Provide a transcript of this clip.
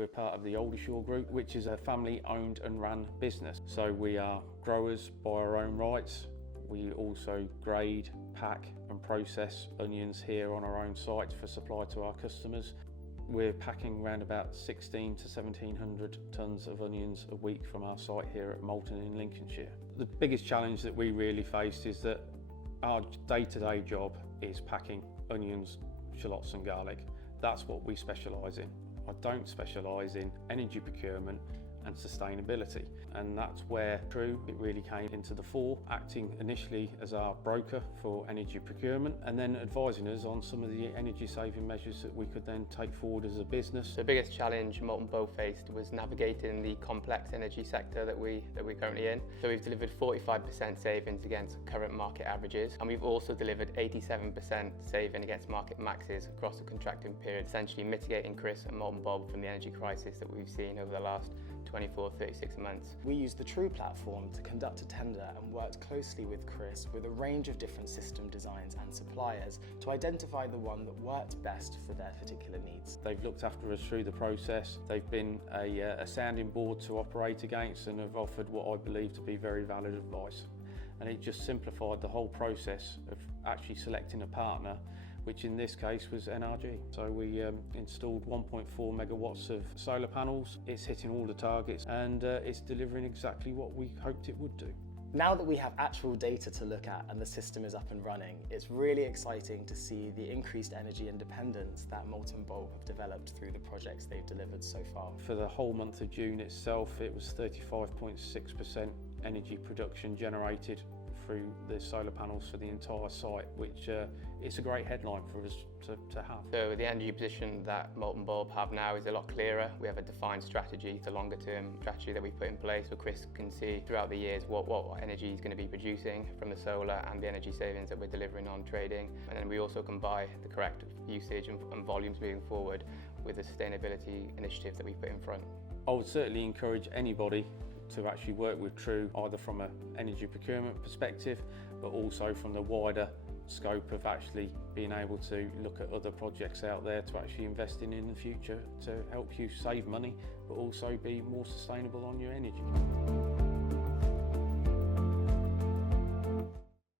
We're part of the Oldershaw Group, which is a family-owned and run business. So we are growers by our own rights. We also grade, pack and process onions here on our own site for supply to our customers. We're packing around about 16 to 1700 tonnes of onions a week from our site here at Moulton in Lincolnshire. The biggest challenge that we really faced is that our day-to-day job is packing onions, shallots and garlic. That's what we specialise in. I don't specialise in energy procurement and sustainability, and that's where True it really came into the fore, acting initially as our broker for energy procurement and then advising us on some of the energy saving measures that we could then take forward as a business. The biggest challenge Moulton Bulb faced was navigating the complex energy sector that we're currently in. So we've delivered 45% savings against current market averages, and we've also delivered 87% saving against market maxes across the contracting period, essentially mitigating Chris and Moulton Bulb from the energy crisis that we've seen over the last 24-36 months. We used the True platform to conduct a tender and worked closely with Chris with a range of different system designs and suppliers to identify the one that worked best for their particular needs. They've looked after us through the process. They've been a sounding board to operate against and have offered what I believe to be very valid advice. And it just simplified the whole process of actually selecting a partner, which in this case was NRG. So we installed 1.4 megawatts of solar panels. It's hitting all the targets and it's delivering exactly what we hoped it would do. Now that we have actual data to look at and the system is up and running, it's really exciting to see the increased energy independence that Moulton Bulb have developed through the projects they've delivered so far. For the whole month of June itself, it was 35.6% energy production generated through the solar panels for the entire site, which it's a great headline for us to have. So the energy position that Moulton Bulb have now is a lot clearer. We have a defined strategy, the longer term strategy that we put in place, so Chris can see throughout the years what energy he's going to be producing from the solar and the energy savings that we're delivering on trading. And then we also can buy the correct usage and volumes moving forward with the sustainability initiatives that we put in front. I would certainly encourage anybody to actually work with True, either from an energy procurement perspective, but also from the wider scope of actually being able to look at other projects out there to actually invest in the future to help you save money, but also be more sustainable on your energy.